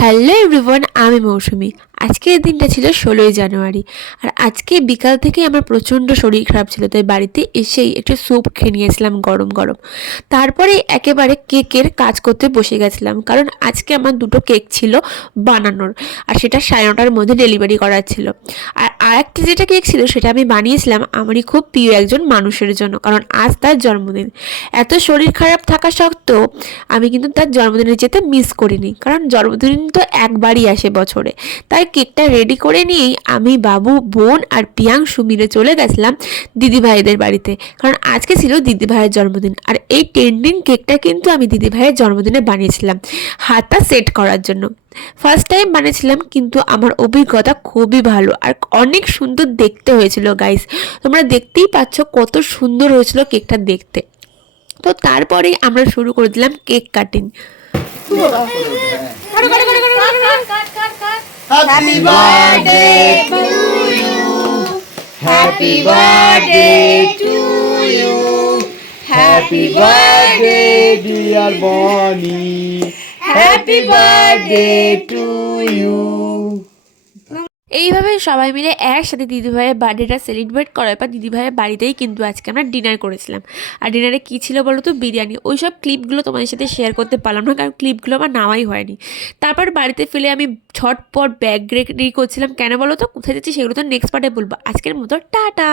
Hello everyone, আমি মৌসুমি। আজকের দিনটা ছিল 16ই জানুয়ারি। আর আজকে বিকাল থেকে আমার প্রচণ্ড শরীর খারাপ ছিল, তাই বাড়িতে এসেই একটু স্যুপ খেয়ে নিয়েছিলাম গরম গরম। তারপরে একেবারে কেকের কাজ করতে বসে গেছিলাম, কারণ আজকে আমার দুটো কেক ছিল বানানোর, আর সেটা 9:30টার মধ্যে ডেলিভারি করার ছিল। আর আরেকটা যেটা কেক ছিল সেটা আমি বানিয়েছিলাম আমারই খুব প্রিয় একজন মানুষের জন্য, কারণ আজ তার জন্মদিন। এত শরীর খারাপ থাকা সত্ত্বেও আমি কিন্তু তার জন্মদিনে যেতে মিস করিনি, কারণ জন্মদিন তো একবারই আসে বছরে। তাই কেকটা রেডি করে নিয়েই আমি, বাবু, বোন আর পিয়াংশু মিলে চলে গেছিলাম দিদিভাইদের বাড়িতে, কারণ আজকে ছিল দিদিভাইয়ের জন্মদিন। আর এই টেন্ডিং কেকটা কিন্তু আমি দিদিভাইয়ের জন্মদিনে বানিয়েছিলাম হাতটা সেট করার জন্য। ফার্স্ট টাইম বানিয়েছিলাম, কিন্তু আমার অভিজ্ঞতা খুবই ভালো আর অনেক সুন্দর দেখতে হয়েছিল গাইস। তোমরা দেখতেই পাচ্ছ কত সুন্দর হয়েছিল কেকটা দেখতে। তো তারপরেই আমরা শুরু করে দিলাম cake cutting. Happy birthday to you. Happy birthday to you. Happy birthday dear Bonnie. Happy birthday to you. এইভাবে সবাই মিলে একসাথে দিদিভাইয়ের বার্থডেটা সেলিব্রেট করার পর দিদিভাইয়ের বাড়িতেই কিন্তু আজকে আমরা ডিনার করেছিলাম। আর ডিনারে কী ছিল বলো তো? বিরিয়ানি। ওই সব ক্লিপগুলো তোমাদের সাথে শেয়ার করতে পারলাম না, কারণ ক্লিপগুলো আমার নেওয়াই হয়নি। তারপর বাড়িতে ফেলে আমি ঝটপট ব্যাগ রেডি করছিলাম। কেন বলো তো? কোথায় যাচ্ছি সেগুলো তো নেক্সট পার্টে বলবো। আজকের মতো টাটা।